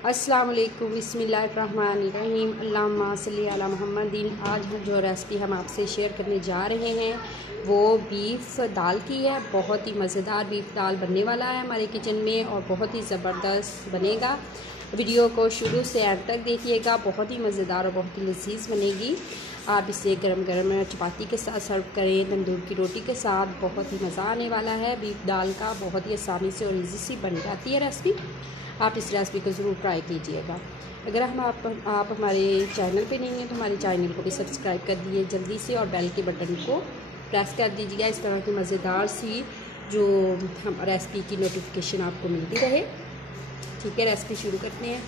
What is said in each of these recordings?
अस्सलाम वालेकुम, बिस्मिल्लाहिर्रहमानिर्रहीम, अल्लाहुम्मा सल्ली अला मुहम्मदिन। आज जो रेसिपी हम आपसे शेयर करने जा रहे हैं वो बीफ दाल की है। बहुत ही मज़ेदार बीफ दाल बनने वाला है हमारे किचन में और बहुत ही ज़बरदस्त बनेगा। वीडियो को शुरू से एंड तक देखिएगा, बहुत ही मज़ेदार और बहुत ही लजीज बनेगी। आप इसे गरम गरम चपाती के साथ सर्व करें, तंदूर की रोटी के साथ, बहुत ही मज़ा आने वाला है। बीफ दाल का बहुत ही आसानी से और ईजी सी बन जाती है रेसिपी। आप इस रेसिपी को ज़रूर ट्राई कीजिएगा। अगर आप हमारे चैनल पे नहीं हैं तो हमारे चैनल को भी सब्सक्राइब कर दिए जल्दी से और बेल के बटन को प्रेस कर दीजिएगा। इस तरह की मज़ेदार सी जो हम रेसिपी की नोटिफिकेशन आपको मिलती रहे। ठीक है, रेसिपी शुरू करते हैं।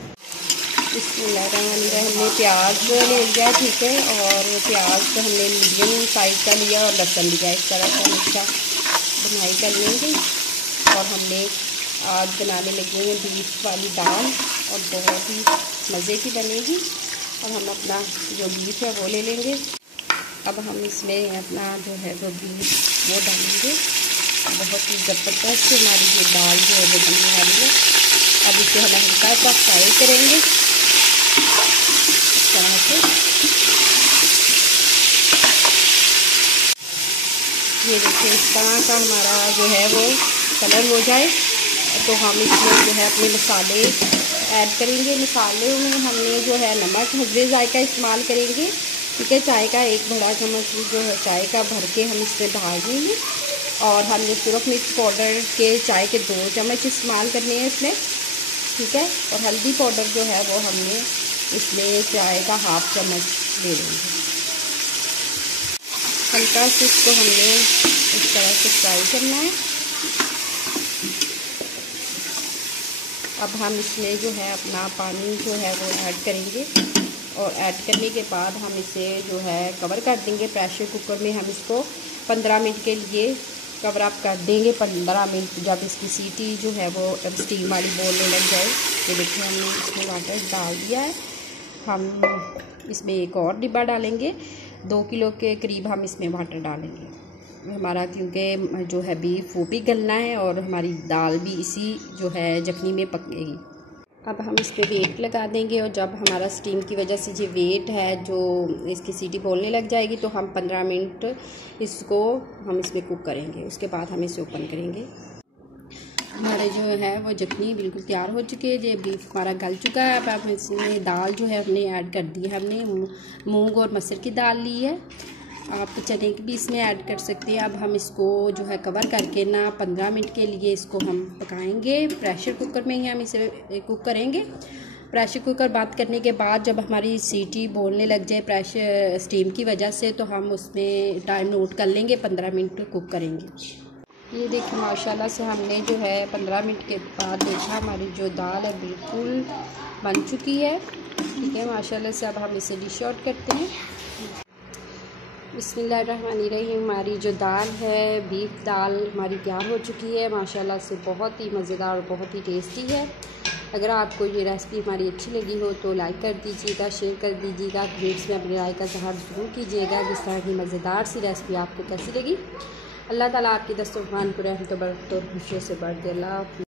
हमने प्याज ले लिया, ठीक है, और प्याज को हमने मीडियम साइज़ का लिया और लहसुन लिया। इस तरह का मिर्चा बुनाई कर लेंगे और हमने आज बनाने लगे हैं बीफ वाली दाल और बहुत ही मज़े की बनेगी। और हम अपना जो बीफ है वो ले लेंगे। अब हम इसमें अपना जो है वो बीफ वो डालेंगे। बहुत ही ज़बरदस्त हमारी ये दाल जो है वो बनने वाली है। अब इसे हम हल्का सा फ्राई करेंगे इस तरह से। ये देखिए, इस तरह का हमारा जो है वो कलर हो जाए तो हम इसमें जो है अपने मसाले ऐड करेंगे। मसालों में हमने जो है नमक हस्बे जायका इस्तेमाल करेंगे, ठीक है। चाय का एक बड़ा चम्मच जो है चाय का भर के हम इसमें डाल देंगे। और हमने सिर्फ मिर्च पाउडर के चाय के 2 चम्मच इस्तेमाल करने हैं इसमें, ठीक है। और हल्दी पाउडर जो है वो हमने इसमें चाय का 1/2 चम्मच ले लेंगे। हल्का से इसको हमने इस तरह से फ्राई करना है। अब हम इसमें जो है अपना पानी जो है वो ऐड करेंगे और ऐड करने के बाद हम इसे जो है कवर कर देंगे। प्रेशर कुकर में हम इसको 15 मिनट के लिए कवर अप कर देंगे। 15 मिनट जब इसकी सीटी जो है वो स्टीम वाली बोलने लग जाए। ये देखिए, हमने इसमें वाटर डाल दिया है। हम इसमें एक और डिब्बा डालेंगे। 2 किलो के करीब हम इसमें वाटर डालेंगे हमारा, क्योंकि जो है बीफ वो भी गलना है और हमारी दाल भी इसी जो है जखनी में पकेगी। अब हम इस पर वेट लगा देंगे और जब हमारा स्टीम की वजह से ये वेट है जो इसकी सीटी बोलने लग जाएगी तो हम 15 मिनट इसको हम इसमें कुक करेंगे। उसके बाद हम इसे ओपन करेंगे। हमारे जो है वो जखनी बिल्कुल तैयार हो चुकी है। ये बीफ हमारा गल चुका है। अब हम इसमें दाल जो है हमने ऐड कर दी है। हमने मूंग और मसूर की दाल ली है, आप चने की भी इसमें ऐड कर सकते हैं। अब हम इसको जो है कवर करके ना 15 मिनट के लिए इसको हम पकाएंगे। प्रेशर कुकर में ही हम इसे कुक करेंगे। प्रेशर कुकर बंद करने के बाद जब हमारी सीटी बोलने लग जाए प्रेशर स्टीम की वजह से, तो हम उसमें टाइम नोट कर लेंगे, 15 मिनट कुक करेंगे। ये देखिए, माशाल्लाह से हमने जो है 15 मिनट के बाद देखा हमारी जो दाल है बिल्कुल बन चुकी है, ठीक है, माशाल्लाह से। अब हम इसे डिश आउट करते हैं। बिस्मिल्लाहिर्रहमानिर्रहीम। हमारी जो दाल है बीफ दाल हमारी तैयार हो चुकी है माशाल्लाह से। बहुत ही मज़ेदार और बहुत ही टेस्टी है। अगर आपको ये रेसिपी हमारी अच्छी लगी हो तो लाइक कर दीजिएगा, शेयर कर दीजिएगा, कमेंट्स में अपनी राय का इज़हार ज़रूर कीजिएगा जिस तरह की मज़ेदार सी रेसिपी आपको कैसी लगी। अल्लाह ताला आपकी दस्तरखान को रहमत व बरकत और खुशियों से भर दे। अल्लाह।